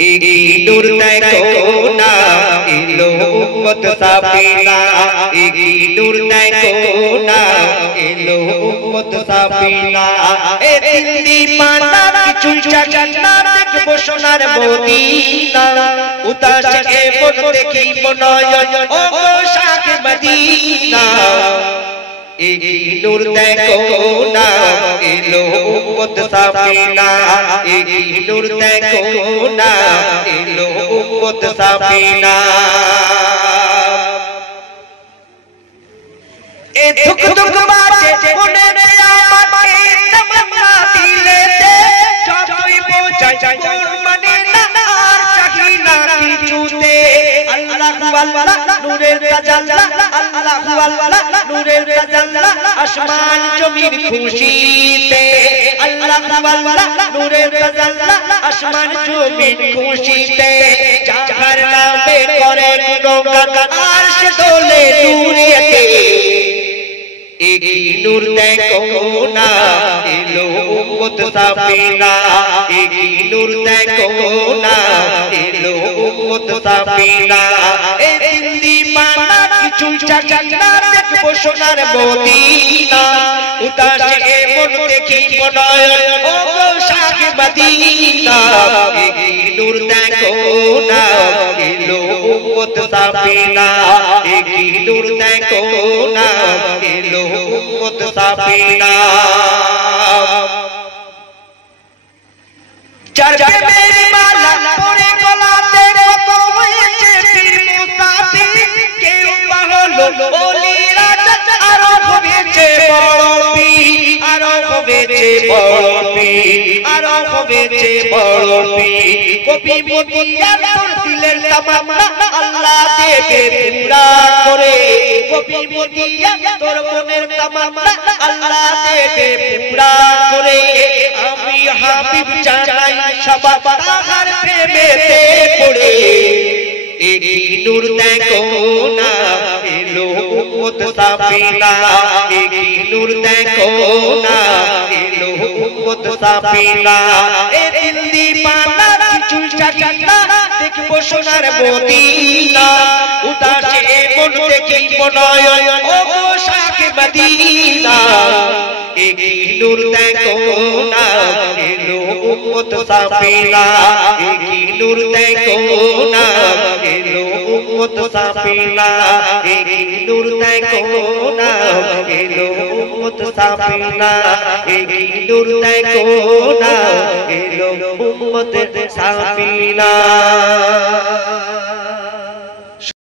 एगी नूर देखो ना इलो उम्मत साफिना एगी नूर देखो ना इलो उम्मत साफिना ए दिल दीवाना किछु जाना देखबो सोनार मदीना उदास ए मन देखी मनयन ओ गो शाह मदीना एगी नूर देखो ना इलो उम्मत साफिना एगी नूर देखो ना इलो उम्मत साफिना ए दुख दुख बाजे मुने आमत के तमन्ना दिले दे जबई बोझाई कोन मदीना और चाहिना किछुते अल्लाह वाला नूरेर तजल्ला अल्लाह वाला नूरेर तजल्ला आसमान जमीन खुशीते अल्लाह वाला नूरेर तजल्ला आसमान जमीन खुशीते जाकर नामे करे गुणगान अर्श डोले नूरियते एगी नूर देखो ना इलो उम्मत साफिना एगी नूर देखो ना इलो उम्मत साफिना ए दिल दीवाना किछु जाना देखबो सोनार मदीना उदास ए मन देखी मनयन ओ गो शाह मदीना एगी नूर देखो ना इलो उम्मत साफिना एगी नूर देखो ना इलो उम्मत साफिना चरके मेरी माला पूरे गला तेरे को होएছে পীর মুসাফির কেউ বলো বলি রাজা আরো হবেছে বড় পীর আরো হবেছে বড় পীর আরো হবেছে বড় পীর কবি মদিয়া তোর দিলের তামান্না আল্লাহ দেবে পুরা করে কবি মদিয়া তোর মনের তামান্না আল্লাহ দেবে পুরা করে আমি হাবিব জানাই সবাব তাহার প্রেমেতে পড়ে एगी नूर देखो ना इलो उम्मत साफिना एगी नूर देखो ना इलो उम्मत साफिना ए दिल दीवाना किछु जाना देखबो सोनार मदीना उदास ए मन देखी मनयन ओ गो शाह मदीना एगी नूर देखो ना इलो उम्मत साफिना एगी नूर देखो ना इलो उम्मत साफिना एगी नूर देखो ना इलो उम्मत साफिना एगी नूर देखो ना इलो उम्मत साफिना।